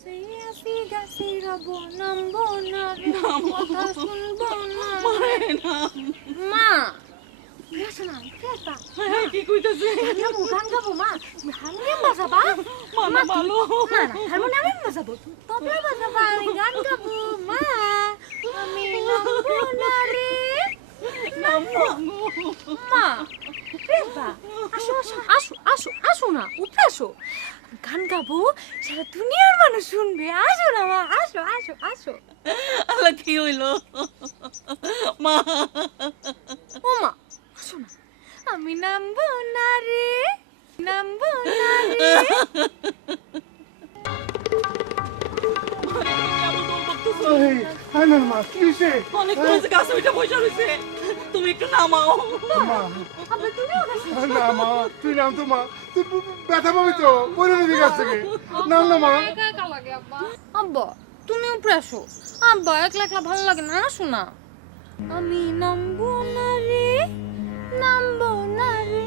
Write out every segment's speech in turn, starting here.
সেই আসি গাছি রব নামবো না রে কথা শুনবো না মা শোনা কি কইতাছে গান গাবো মা হারমোনিয়াম বাজাবা মা ভালো না না হারমোনিয়াম বাজাবো তবলা বাজাবা আমি গান গাবো মা আমি নামবো না রে নামবো মা প্রেমা আসো আসো আসো আসো আসো না উপরে আসো গান গাবো সারা দুনিয়ার মানুষ শুনবে আসো না মা আসো আসো আসো আল্লাহ কি হইলো মা ও মা আসো না আমি নামবো না রে নামবো না রে মা কি হয়েছে? অনেক করেছে গাছ ওইটা বসে রয়েছে তুমি একটু নামাও মা আব্বা তুমিও গাছে না মা তুই নাম তো মা তুই ব্যথা পাবি তো পরে নিবি গাছ থেকে নাম না মা একা একা লাগে আব্বা আব্বা তুমি উপরে আসো আব্বা একলা একলা ভালো লাগে না আসো না আমি নামবো না রে নামবো না রে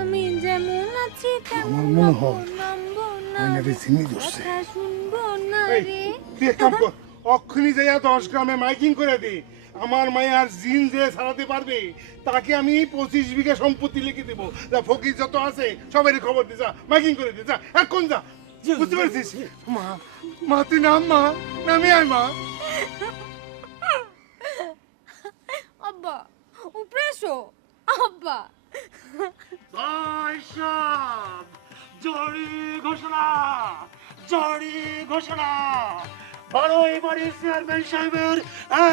আমি যেমন আছি তেমন আমার মনে হয় নামবো না আয়নারে ঝিঙে ধরছে। কথা শুনবো না এই, রে তুই এক কাম কর অক্ষুনি যাইয়া 10 গ্রামে মাইকিং করে দি আমার মায়ের জিন যে সারাতে পারবে তাকে আমি 25 বিঘা সম্পত্তি লিখে দেবো যা ফকির যত আছে সবারই খবর দি যা মাইকিং করে দি যা এখন যা বুঝতে পারছিস মা মা তুই নাম মা নামি আয় মা আব্বা উপরে আসো আব্বা জরি ঘোষণা জরি ঘোষণা বারোই বাড়ি চেয়ারম্যান সাহেবের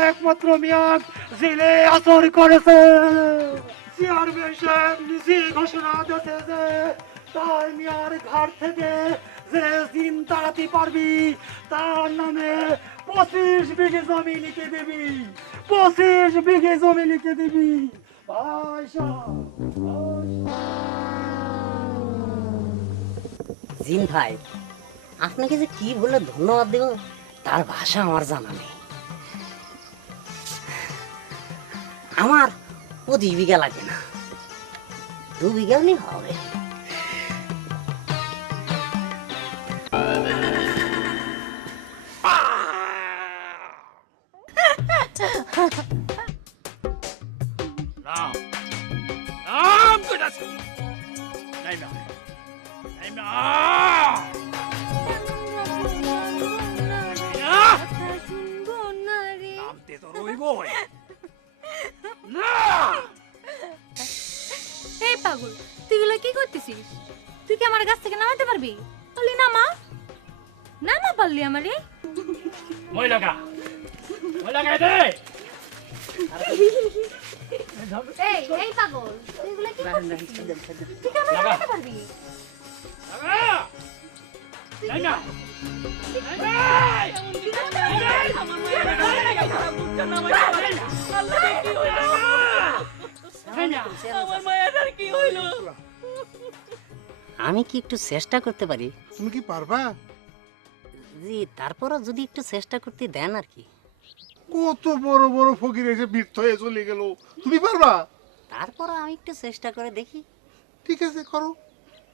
একমাত্র মেয়াদ জেলে আসর করেছে চেয়ারম্যান সাহেব নিজে ঘোষণা দিয়েছে যে তার মেয়ার ঘাট থেকে যে দিন তাড়াতে পারবি তার নামে 25 বিঘে জমি লিখে দিবি 25 বিঘে জমি লিখে দিবি ভাই জিন ভাই আপনাকে যে কি বলে ধন্যবাদ দেব তার ভাষা আমার জানা নেই আমার 25 বিঘা লাগে না 2 বিঘা হলেই হবে নাম নাম কইতাছি নাই না নাই না কথা শুনবো না রে নামতে তো রইবই না এই পাগল তুই গুলো কি করতেছিস তুই কি আমার গাছ থেকে নামাতে পারবি বলি নামা নামা পারলি আমারে মই লাগা দে এই এই পাগল তুই গুলো কি করতেছিস তুই কি আমার লাগা। নামাতে পারবি লাগা নাই না আমার মায়ের কি হইলো আমি কি একটু চেষ্টা করতে পারি তুমি কি পারবা জি তারপরও যদি একটু চেষ্টা করতে দেন আর কি কত বড় বড় ফকির এসে বৃদ্ধ হয়ে চলে গেল তুমি পারবা তারপরও আমি একটু চেষ্টা করে দেখি ঠিক আছে করো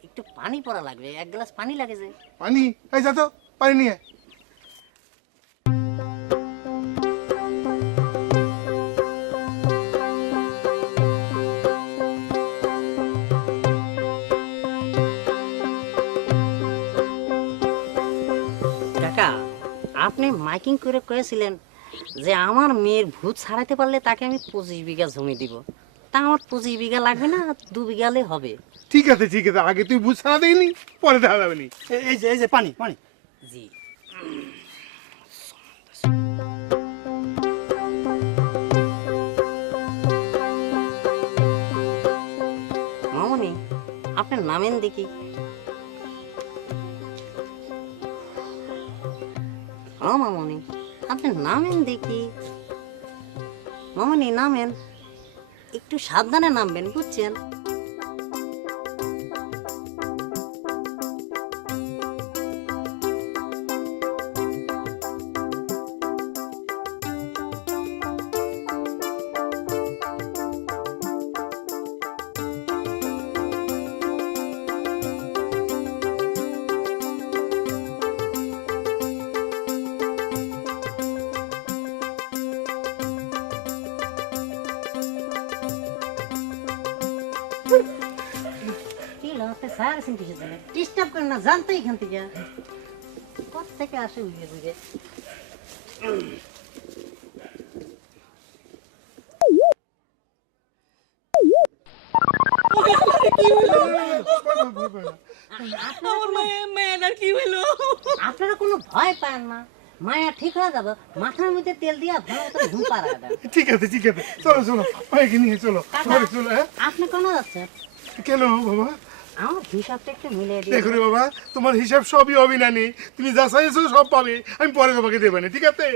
একটু পানি পড়া লাগবে 1 গ্লাস পানি লাগে যে পানি এই যা তো পানি নিয়ে আয়। কাকা আপনি মাইকিং করে কয়েছিলেন যে আমার মেয়ের ভূত ছাড়াইতে পারলে তাকে আমি 25 বিঘা জমি দিব তা আমার 25 বিঘা লাগবে না 2 বিঘা হলে হবে ঠিক আছে আগে তুই বুঝ ছাড়া দেয়নি পরে দেখা যাবে নি এই যে পানি পানি জি মামনি আপনি নামেন দেখি ও মামনি আপনি নামেন দেখি মামনি নামেন একটু সাবধানে নামবেন বুঝছেন কি হলো আপনি স্যার আছেন কিসের জন্য ডিস্টার্ব করেন না জানতো এখান থেকে কোথা থেকে আসে বুঝে বুঝে আমার মেয়েটার কি হইলো? আপনারা কোনো ভয় পান না মায়া ঠিক হয়ে যাবে মাথার মধ্যে তেল দিয়ে ভালো মতো ঘুম পাড়া দেন ঠিক আছে চলো চলো মাইকে নিয়ে চলো ঘরে চলো হ্যাঁ আপনি কেন যাচ্ছেন কেন বাবা আমার হিসাবটা একটু মিলিয়ে দেখো রে দিয়ে বাবা তোমার হিসাব সবই হবে না নি তুমি যা চাইছো সব পাবে আমি পরে তোমাকে দেবে না ঠিক আছে